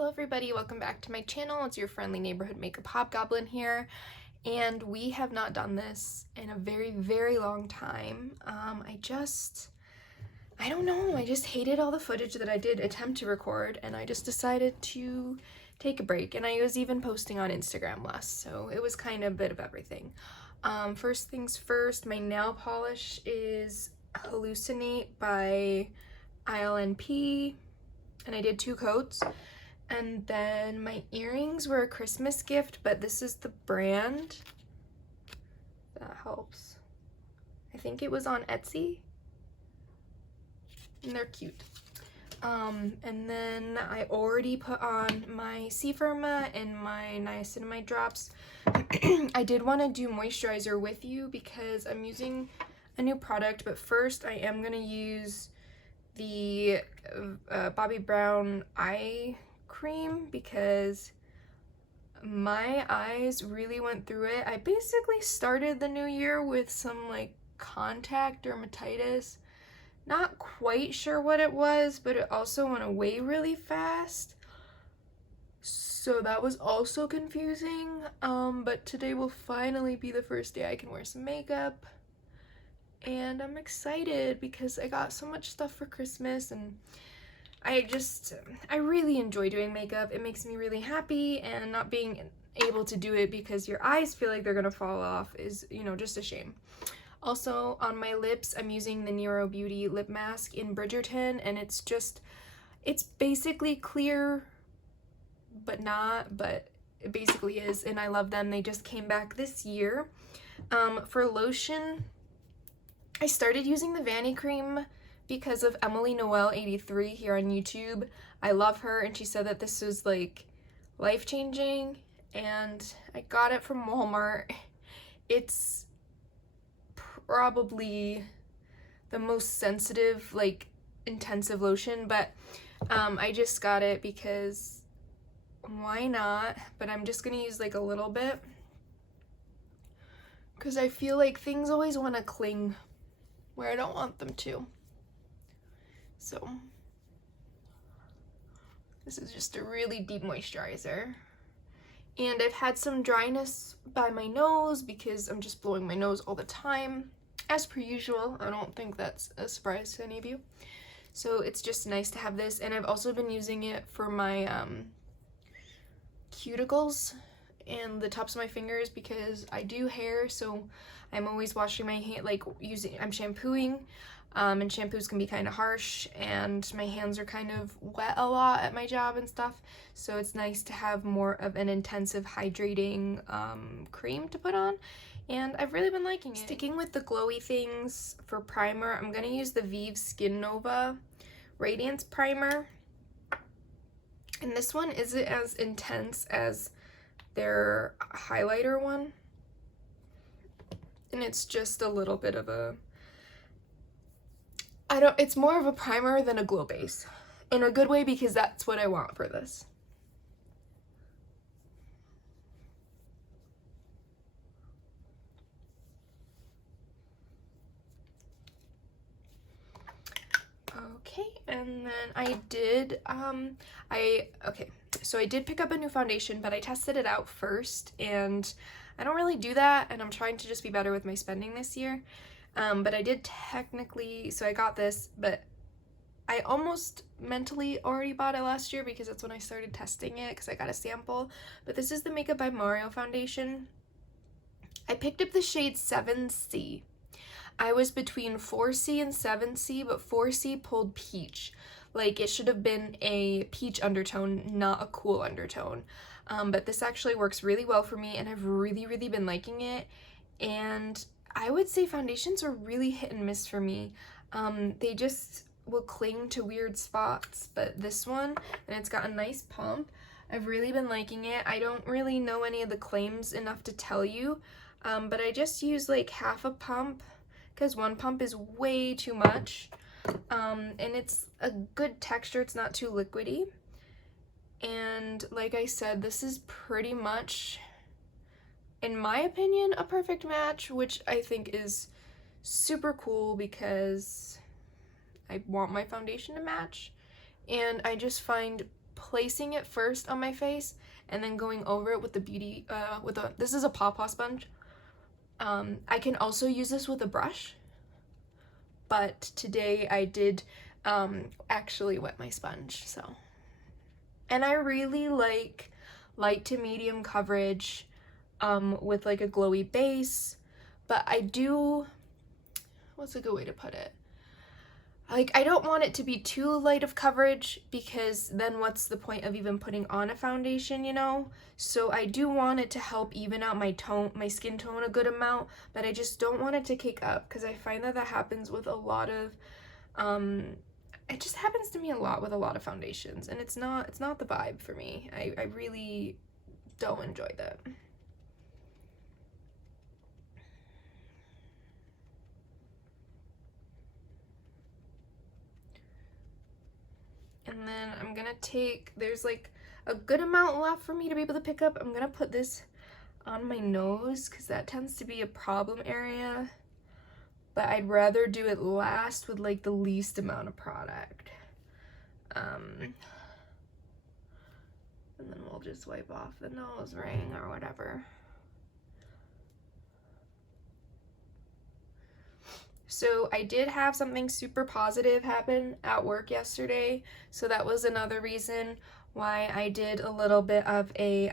Hello everybody, welcome back to my channel. It's your friendly neighborhood makeup hobgoblin here, and we have not done this in a very long time. I don't know, I just hated all the footage that I did attempt to record, and I just decided to take a break, and I was even posting on Instagram less, so it was kind of a bit of everything. First things first, my nail polish is Hallucinate by ILNP, and I did 2 coats. And then my earrings were a Christmas gift, but this is the brand. That helps. I think it was on Etsy. And they're cute. And then I already put on my C Firma and my niacinamide drops. I did want to do moisturizer with you because I'm using a new product, but first I am going to use the Bobbi Brown eye cream because my eyes really went through it. I basically started the new year with some like contact dermatitis. Not quite sure what it was, but it also went away really fast. So that was also confusing. But today will finally be the first day I can wear some makeup. And I'm excited because I got so much stuff for Christmas, and I really enjoy doing makeup. It makes me really happy, and not being able to do it because your eyes feel like they're gonna fall off is, you know, just a shame. Also, on my lips, I'm using the Nero Beauty lip mask in Bridgerton, and it's basically clear, but not, but it basically is, and I love them. They just came back this year. For lotion, I started using the Vanny Cream because of Emily Noel 83 here on YouTube. I love her, and she said that this was like life-changing, and I got it from Walmart. It's probably the most sensitive, like, intensive lotion, but I just got it because why not? But I'm just gonna use like a little bit because I feel like things always want to cling where I don't want them to. So this is just a really deep moisturizer. And I've had some dryness by my nose because I'm just blowing my nose all the time, as per usual. I don't think that's a surprise to any of you. So it's just nice to have this, and I've also been using it for my cuticles and the tops of my fingers because I do hair, so I'm always washing my hand, like I'm shampooing, and shampoos can be kind of harsh, and my hands are kind of wet a lot at my job and stuff, so it's nice to have more of an intensive hydrating cream to put on, and I've really been liking it. Sticking with the glowy things for primer, I'm going to use the Vive Skin Nova Radiance Primer, and this one isn't as intense as their highlighter one, and it's just a little bit of a, it's more of a primer than a glow base, in a good way, because that's what I want for this. Okay, and then I did, so I did pick up a new foundation, but I tested it out first, and I don't really do that, and I'm trying to just be better with my spending this year. But I did technically, so I got this, but I almost mentally already bought it last year because that's when I started testing it, because I got a sample. But this is the Makeup by Mario foundation. I picked up the shade 7C. I was between 4C and 7C, but 4C pulled peach. Like, it should have been a peach undertone, not a cool undertone. But this actually works really well for me, and I've really been liking it. And I would say foundations are really hit and miss for me. They just will cling to weird spots, but this one, and it's got a nice pump, I've really been liking it. I don't really know any of the claims enough to tell you, but I just use like half a pump because one pump is way too much, and it's a good texture. It's not too liquidy, and like I said, this is pretty much, in my opinion, a perfect match, which I think is super cool because I want my foundation to match, and I just find placing it first on my face and then going over it with the beauty, this is a Paw sponge. I can also use this with a brush, but today I did actually wet my sponge, so. And I really like light to medium coverage with like a glowy base, but I do, what's a good way to put it? Like, I don't want it to be too light of coverage, because then what's the point of even putting on a foundation, you know? So I do want it to help even out my tone, my skin tone a good amount, but I just don't want it to cake up, because I find that that happens with a lot of, it just happens to me a lot with a lot of foundations, and it's not the vibe for me. I really don't enjoy that. And then I'm gonna take, there's like a good amount left for me to be able to pick up. I'm gonna put this on my nose because that tends to be a problem area, but I'd rather do it last with like the least amount of product. And then we'll just wipe off the nose ring or whatever. So I did have something super positive happen at work yesterday, so that was another reason why I did a little bit of a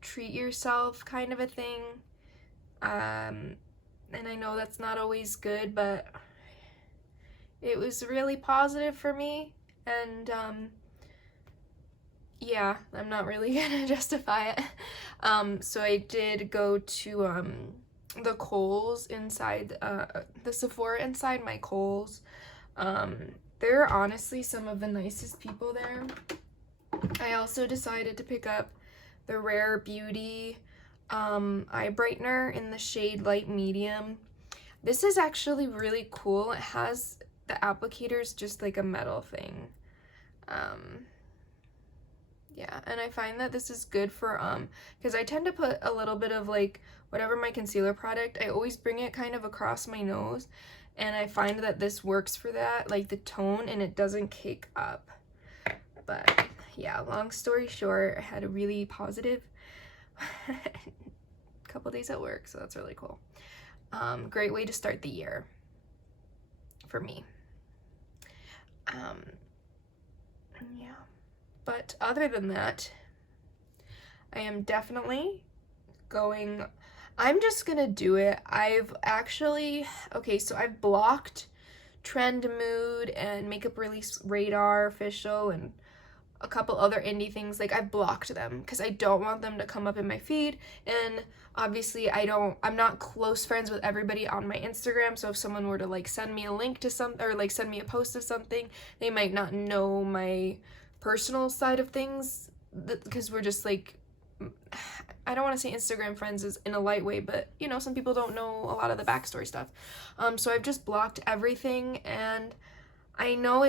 treat yourself kind of a thing. And I know that's not always good, but it was really positive for me, and yeah, I'm not really gonna justify it. So I did go to the Kohl's inside, the Sephora inside my Kohl's. They're honestly some of the nicest people there. I also decided to pick up the Rare Beauty eye brightener in the shade light medium. This is actually really cool. It has the applicator's just like a metal thing. Yeah, and I find that this is good for, because I tend to put a little bit of like whatever my concealer product, I always bring it kind of across my nose, and I find that this works for that, like the tone, and it doesn't cake up. But yeah, long story short, I had a really positive couple days at work, so that's really cool. Great way to start the year for me. Yeah, but other than that, I am definitely going, I'm just gonna do it. I've actually, okay, so I've blocked Trend Mood and Makeup Release Radar Official and a couple other indie things. Like, I've blocked them because I don't want them to come up in my feed, and obviously I'm not close friends with everybody on my Instagram, so if someone were to like send me a link to something, or like send me a post of something, they might not know my personal side of things, because we're just like, I don't want to say Instagram friends is in a light way, but you know, some people don't know a lot of the backstory stuff. So I've just blocked everything, and I know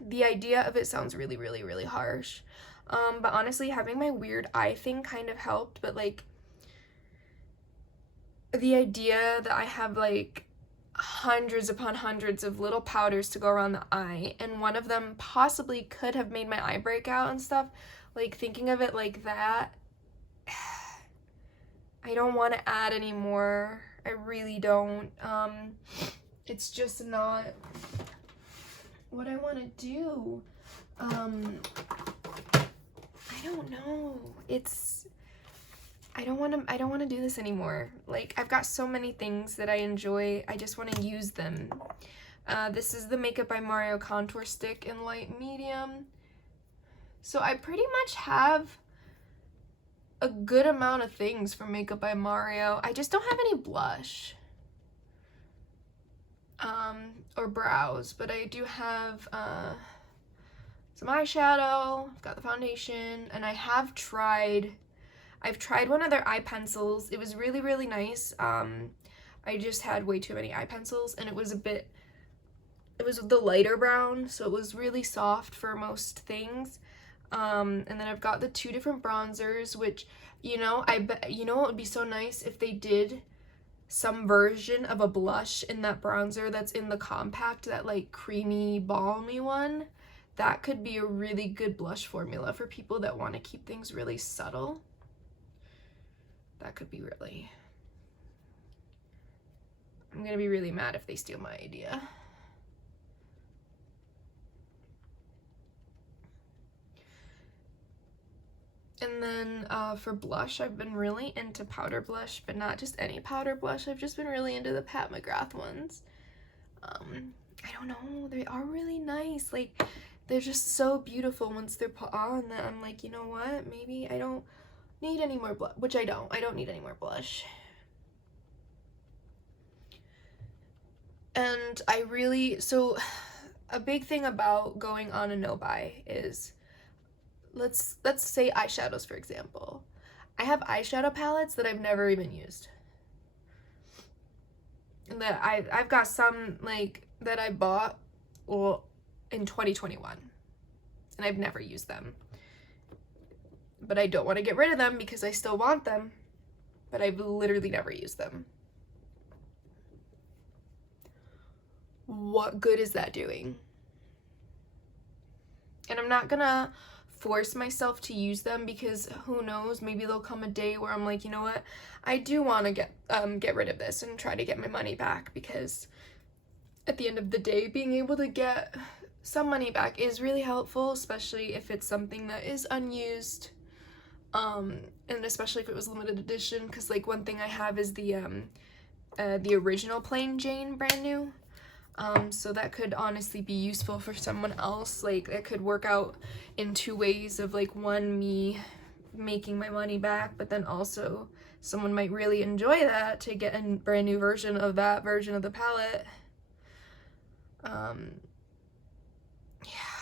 the idea of it sounds really, really, really harsh. But honestly, having my weird eye thing kind of helped, but like the idea that I have like hundreds upon hundreds of little powders to go around the eye, and one of them possibly could have made my eye break out and stuff, like thinking of it like that, I don't want to add any more. I really don't. It's just not what I want to do. I don't know. I don't want to do this anymore. Like, I've got so many things that I enjoy. I just want to use them. This is the Makeup by Mario contour stick in light medium. So I pretty much have a good amount of things from Makeup by Mario. I just don't have any blush or brows, but I do have some eyeshadow. I've got the foundation, and I've tried one of their eye pencils. It was really, really nice. I just had way too many eye pencils, and it was the lighter brown, so it was really soft for most things. And then I've got the two different bronzers, which, you know, I bet, you know, it would be so nice if they did some version of a blush in that bronzer that's in the compact, that like creamy balmy one. that could be a really good blush formula for people that want to keep things really subtle. That could be really... I'm gonna be really mad if they steal my idea. And then for blush, I've been really into powder blush, but not just any powder blush. I've just been really into the Pat McGrath ones. I don't know, they are really nice. Like, they're just so beautiful once they're put on that I'm like, you know what? Maybe I don't need any more blush, which I don't. I don't need any more blush. And I really, so a big thing about going on a no-buy is, let's say eyeshadows, for example. I have eyeshadow palettes that I've never even used. And that I've got some, like, that I bought, well, in 2021. And I've never used them. But I don't want to get rid of them because I still want them. But I've literally never used them. What good is that doing? And I'm not gonna force myself to use them because who knows, maybe there'll come a day where I'm like, you know what, I do want to get rid of this and try to get my money back, because at the end of the day, being able to get some money back is really helpful, especially if it's something that is unused, and especially if it was limited edition, because like one thing I have is the original plain Jane brand new. So that could honestly be useful for someone else. Like, it could work out in two ways of, like, one, me making my money back, but then also someone might really enjoy that to get a brand new version of that version of the palette. Yeah,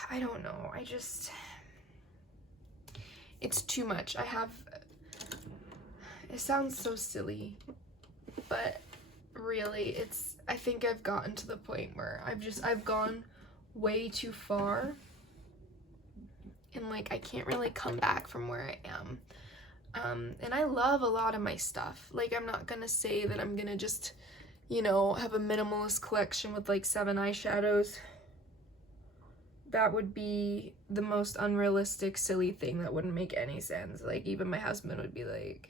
I don't know. It's too much. It sounds so silly, but really, I think I've gotten to the point where I've gone way too far, and like I can't really come back from where I am. And I love a lot of my stuff. Like, I'm not gonna say that I'm gonna just, you know, have a minimalist collection with like 7 eyeshadows. That would be the most unrealistic, silly thing that wouldn't make any sense. Like, even my husband would be like,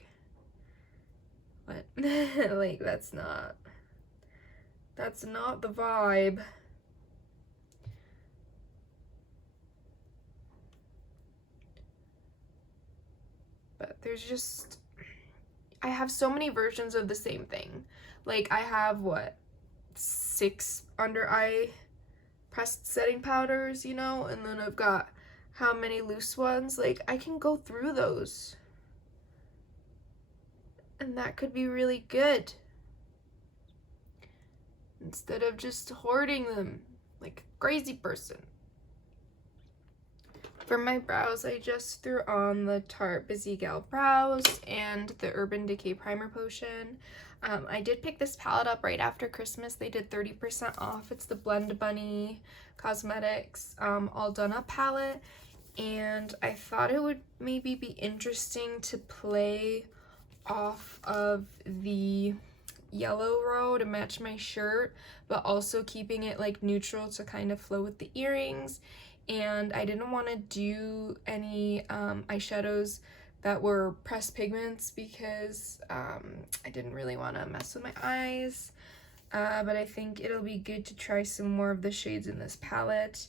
what? Like, that's not the vibe. But there's just, I have so many versions of the same thing. Like, I have, what, 6 under eye pressed setting powders, you know? And then I've got how many loose ones? Like, I can go through those. And that could be really good. Instead of just hoarding them like a crazy person. For my brows, I just threw on the Tarte Busy Gal Brows and the Urban Decay Primer Potion. I did pick this palette up right after Christmas. They did 30% off. It's the Blend Bunny Cosmetics All Done Up palette. And I thought it would maybe be interesting to play off of the yellow row to match my shirt, but also keeping it like neutral to kind of flow with the earrings. And I didn't want to do any eyeshadows that were pressed pigments because I didn't really want to mess with my eyes, but I think it'll be good to try some more of the shades in this palette,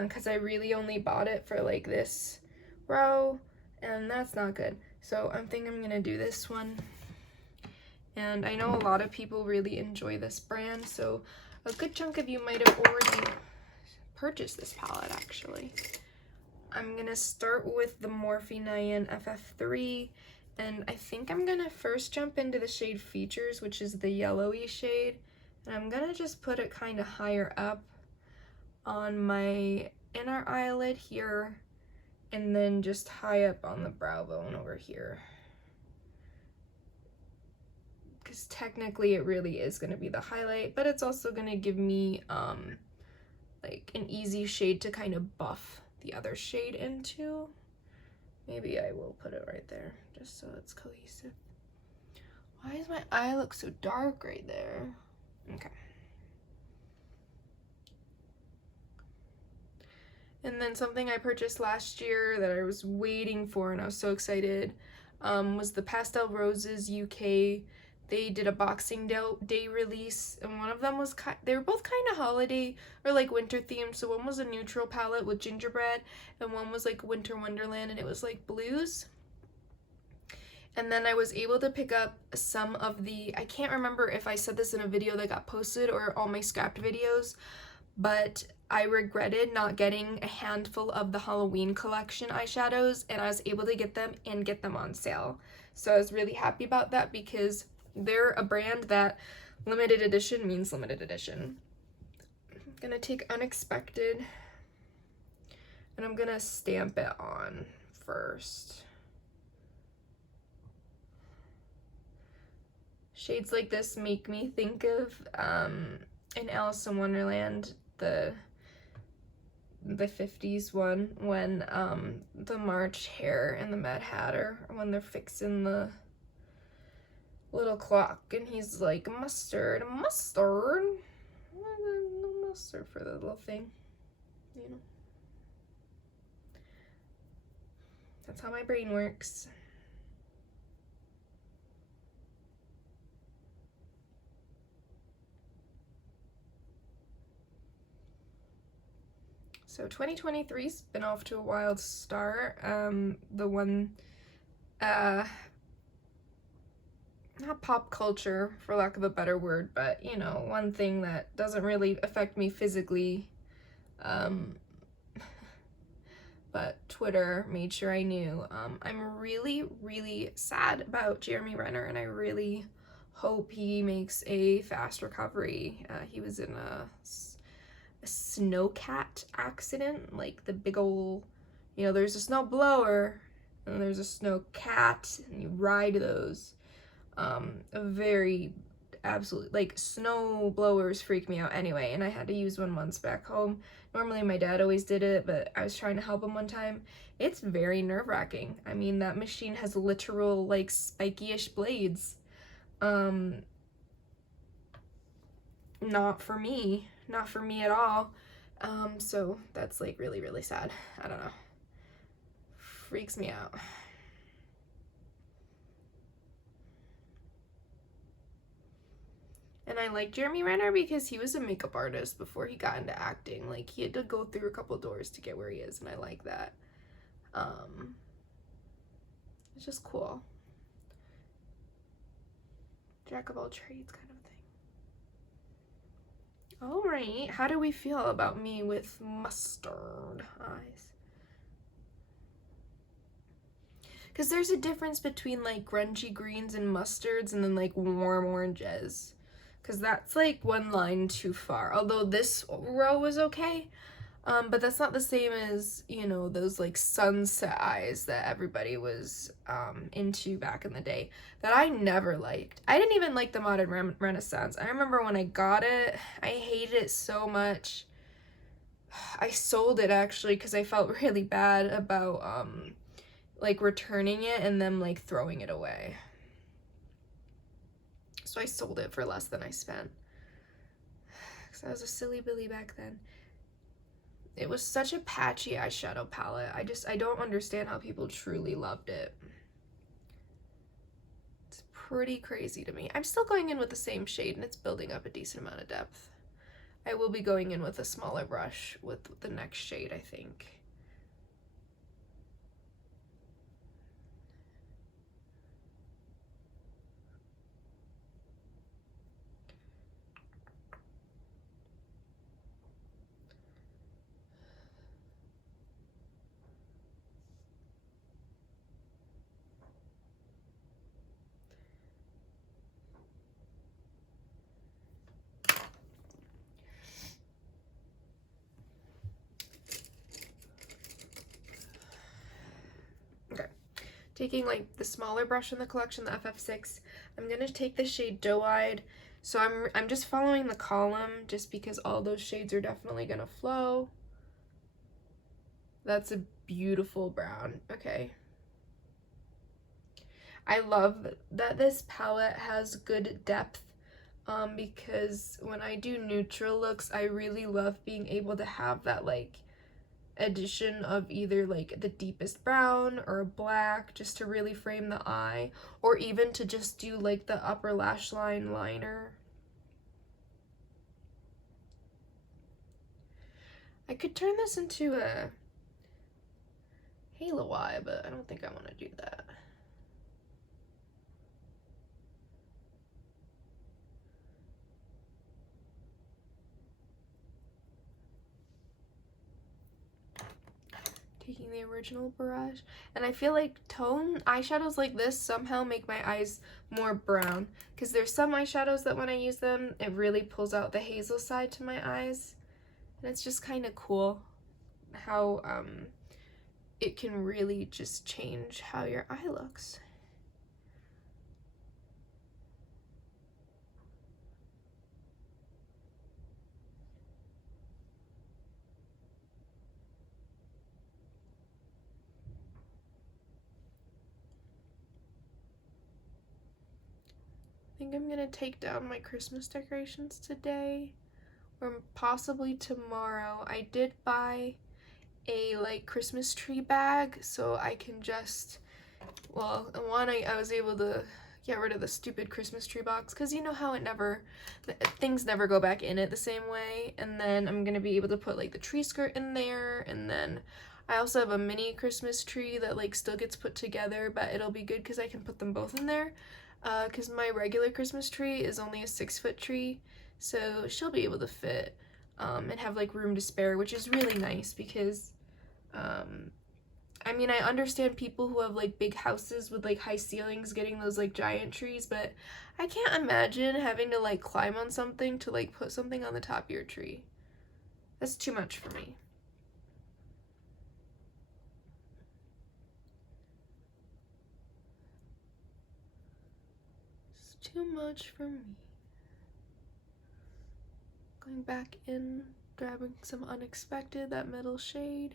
because I really only bought it for like this row, and that's not good. So I'm thinking I'm gonna do this one. And I know a lot of people really enjoy this brand, so a good chunk of you might have already purchased this palette, actually. I'm gonna start with the Morphe Nyan FF3, and I think I'm gonna first jump into the shade Features, which is the yellowy shade, and I'm gonna just put it kind of higher up on my inner eyelid here, and then just high up on the brow bone over here. Because technically it really is going to be the highlight, but it's also going to give me like an easy shade to kind of buff the other shade into. Maybe I will put it right there just so it's cohesive. Why does my eye look so dark right there? Okay. And then something I purchased last year that I was waiting for and I was so excited was the Pastel Roses UK. They did a Boxing Day release, and one of them was they were both kind of holiday or like winter themed. So one was a neutral palette with gingerbread, and one was like Winter Wonderland, and it was like blues. And then I was able to pick up some of the, I can't remember if I said this in a video that got posted or all my scrapped videos, but I regretted not getting a handful of the Halloween collection eyeshadows, and I was able to get them and get them on sale. So I was really happy about that because they're a brand that limited edition means limited edition. I'm gonna take Unexpected and I'm gonna stamp it on first. Shades like this make me think of in Alice in Wonderland, the 50s one, when the March Hare and the Mad Hatter, when they're fixing the little clock and he's like, mustard for the little thing, you know. That's how my brain works. So 2023's been off to a wild start. The one, not pop culture for lack of a better word, but you know, one thing that doesn't really affect me physically, but Twitter made sure I knew. I'm really, really sad about Jeremy Renner, and I really hope he makes a fast recovery. He was in a snowcat accident, like the big old, you know, there's a snow blower and there's a snow cat, and you ride those. A very absolutely, like, snow blowers freak me out anyway, and I had to use one once back home. Normally my dad always did it, but I was trying to help him one time. It's very nerve-wracking. I mean, that machine has literal, like, spiky-ish blades. Not for me at all. So that's like really, really sad. I don't know, freaks me out. And I like Jeremy Renner because he was a makeup artist before he got into acting. Like, he had to go through a couple doors to get where he is, and I like that. It's just cool. Jack of all trades kind of thing. All right, how do we feel about me with mustard eyes? Because there's a difference between like grungy greens and mustards and then like warm oranges. Because that's like one line too far. Although this row was okay. But that's not the same as, you know, those like sunset eyes that everybody was into back in the day that I never liked. I didn't even like the Modern Renaissance. I remember when I got it, I hated it so much. I sold it actually because I felt really bad about like returning it and then like throwing it away. So I sold it for less than I spent. Because I was a silly Billy back then. It was such a patchy eyeshadow palette. I don't understand how people truly loved it. It's pretty crazy to me. I'm still going in with the same shade and it's building up a decent amount of depth. I will be going in with a smaller brush with the next shade, I think. Taking like the smaller brush in the collection, the FF6, I'm gonna take the shade Doe-Eyed. So I'm just following the column just because all those shades are definitely gonna flow. That's a beautiful brown. Okay. I love that this palette has good depth because when I do neutral looks, I really love being able to have that like addition of either like the deepest brown or a black just to really frame the eye, or even to just do like the upper lash line liner. I could turn this into a halo eye, but I don't think I want to do that. Taking the original brush, and I feel like tone eyeshadows like this somehow make my eyes more brown, because there's some eyeshadows that when I use them it really pulls out the hazel side to my eyes, and it's just kind of cool how it can really just change how your eye looks. I think I'm gonna take down my Christmas decorations today, or possibly tomorrow. I did buy a like Christmas tree bag, so I can just, well, one, I was able to get rid of the stupid Christmas tree box, because you know how things never go back in it the same way, and then I'm gonna be able to put like the tree skirt in there, and then I also have a mini Christmas tree that like still gets put together, but it'll be good because I can put them both in there, because my regular Christmas tree is only a 6-foot tree, so she'll be able to fit and have like room to spare, which is really nice, because I mean, I understand people who have like big houses with like high ceilings getting those like giant trees, but I can't imagine having to like climb on something to like put something on the top of your tree. That's too much for me. It's too much for me. Going back in, grabbing some Unexpected, that middle shade,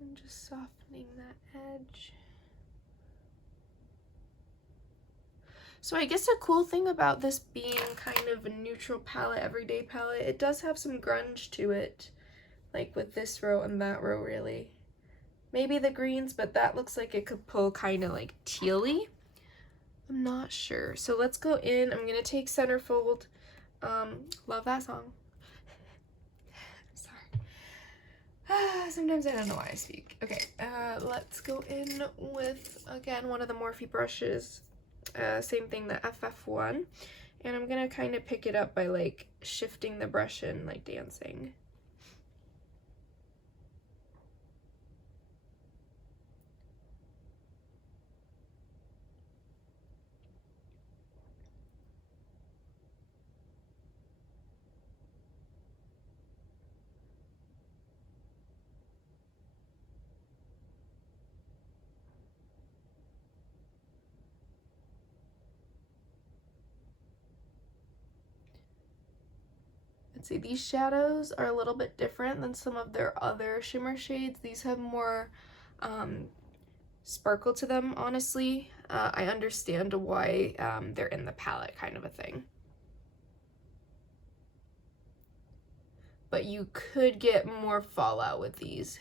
and just softening that edge. So I guess a cool thing about this being kind of a neutral palette, everyday palette, it does have some grunge to it, like with this row and that row really. Maybe the greens, but that looks like it could pull kind of like tealy. I'm not sure. So let's go in. I'm gonna take Centerfold. Love that song. Sometimes I don't know why I speak. Okay, let's go in with, again, one of the Morphe brushes. Same thing, the FF1. And I'm gonna kind of pick it up by like shifting the brush in, like dancing. Let's see, these shadows are a little bit different than some of their other shimmer shades. These have more sparkle to them, honestly. I understand why they're in the palette, kind of a thing. But you could get more fallout with these,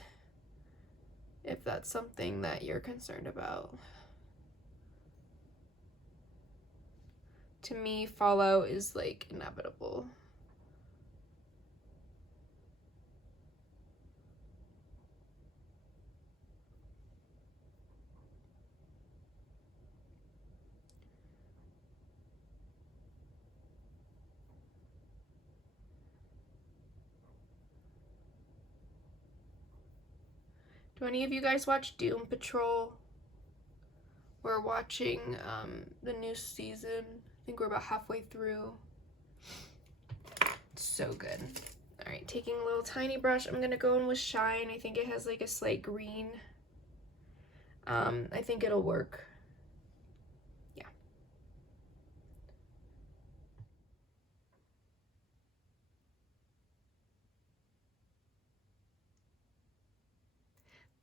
if that's something that you're concerned about. To me, fallout is like inevitable. Do any of you guys watch Doom Patrol? We're watching the new season. I think we're about halfway through. It's so good. All right, taking a little tiny brush, I'm gonna go in with Shine. I think it has like a slight green. I think it'll work. Yeah.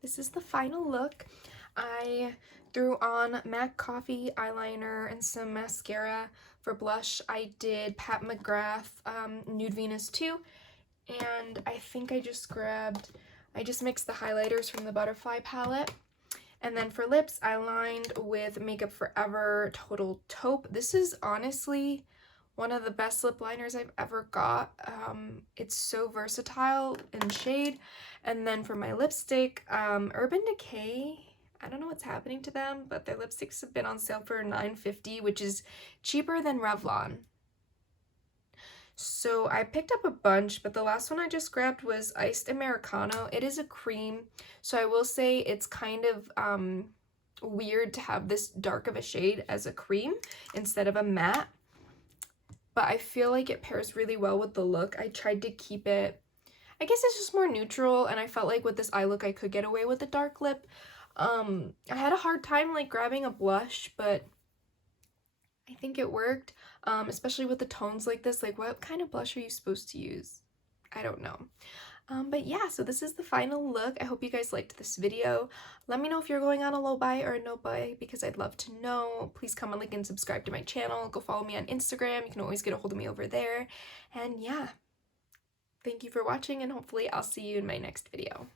This is the final look. I threw on MAC Coffee eyeliner and some mascara. For blush, I did Pat McGrath Nude Venus 2, and I think I just grabbed I just mixed the highlighters from the Butterfly palette. And then for lips, I lined with Makeup Forever Total Taupe. This is honestly one of the best lip liners I've ever got. It's so versatile in shade. And then for my lipstick, Urban Decay, I don't know what's happening to them, but their lipsticks have been on sale for $9.50, which is cheaper than Revlon. So I picked up a bunch, but the last one I just grabbed was Iced Americano. It is a cream, so I will say it's kind of weird to have this dark of a shade as a cream instead of a matte. But I feel like it pairs really well with the look. I tried to keep it, I guess it's just more neutral, and I felt like with this eye look I could get away with a dark lip. I had a hard time like grabbing a blush, but I think it worked, especially with the tones like this. Like, what kind of blush are you supposed to use? I don't know. But yeah, so this is the final look. I hope you guys liked this video. Let me know if you're going on a low buy or a no buy, because I'd love to know. Please comment, like, and subscribe to my channel. Go follow me on Instagram. You can always get a hold of me over there. And yeah, thank you for watching, and hopefully I'll see you in my next video.